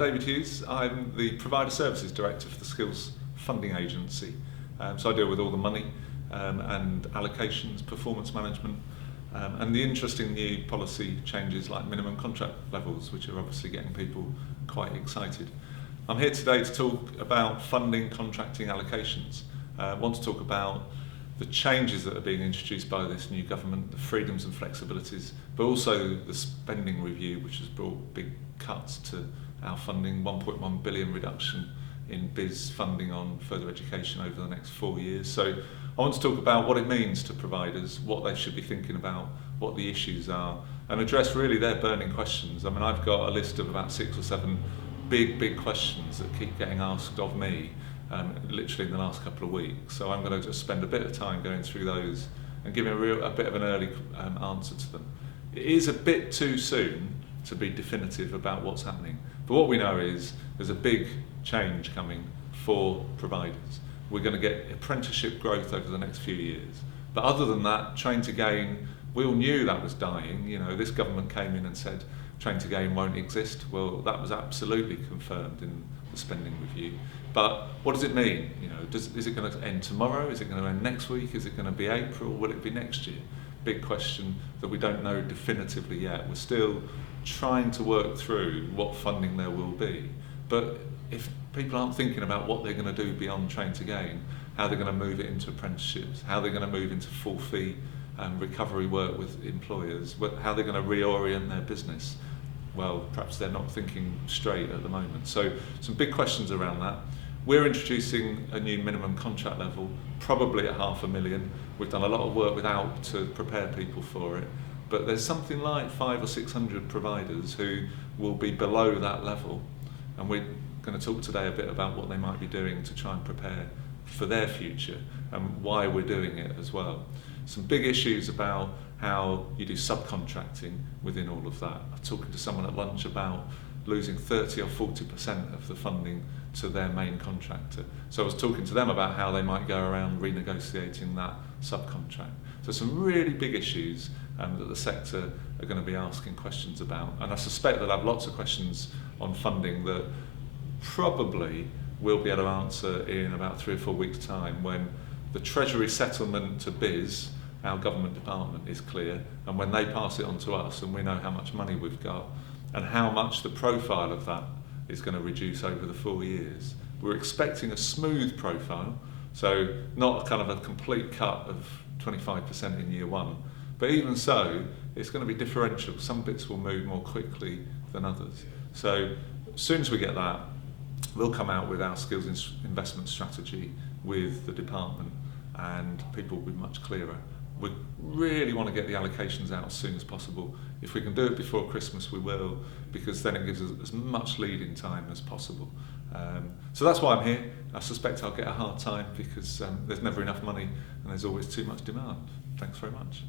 David Hughes. I'm the Provider Services Director for the Skills Funding Agency. So I deal with all the money and allocations, performance management, and the interesting new policy changes like minimum contract levels, which are obviously getting people quite excited. I'm here today to talk about funding, contracting, allocations. I want to talk about the changes that are being introduced by this new government, the freedoms and flexibilities, but also the spending review, which has brought big cuts to our funding, 1.1 billion reduction in BIS funding on further education over the next 4 years. So I want to talk about what it means to providers, what they should be thinking about, what the issues are, and address really their burning questions. I mean, I've got a list of about 6 or 7 big questions that keep getting asked of me literally in the last couple of weeks. So I'm going to just spend a bit of time going through those and giving a bit of an early answer to them. It is a bit too soon to be definitive about what's happening, but what we know is there's a big change coming for providers. We're going to get apprenticeship growth over the next few years, but other than that, train to gain, we all knew that was dying. You know, this government came in and said train to gain won't exist. Well, that was absolutely confirmed in the spending review. But what does it mean? You know, is it going to end tomorrow? Is it going to end next week? Is it going to be April? Will it be next year? Big question that we don't know definitively yet. We're still trying to work through what funding there will be. But if people aren't thinking about what they're going to do beyond train to gain, how they're going to move it into apprenticeships, how they're going to move into full fee recovery work with employers, how they're going to reorient their business, well, perhaps they're not thinking straight at the moment. So some big questions around that. We're introducing a new minimum contract level, probably at $500,000. We've done a lot of work without to prepare people for it, but there's something like 500 or 600 providers who will be below that level, and we're going to talk today a bit about what they might be doing to try and prepare for their future and why we're doing it as well. Some big issues about how you do subcontracting within all of that. I was talking to someone at lunch about losing 30 or 40% of the funding to their main contractor. So I was talking to them about how they might go around renegotiating that subcontract. So some really big issues that the sector are going to be asking questions about. And I suspect they'll have lots of questions on funding that probably we'll be able to answer in about 3 or 4 weeks' time, when the treasury settlement to BIS, our government department, is clear, and when they pass it on to us and we know how much money we've got and how much the profile of that is going to reduce over the 4 years. We're expecting a smooth profile, so not kind of a complete cut of 25% in year 1, but even so, it's going to be differential. Some bits will move more quickly than others. So as soon as we get that, we'll come out with our skills investment strategy with the department, and people will be much clearer. We really want to get the allocations out as soon as possible. If we can do it before Christmas, we will, because then it gives us as much lead-in time as possible. So that's why I'm here. I suspect I'll get a hard time because there's never enough money and there's always too much demand. Thanks very much.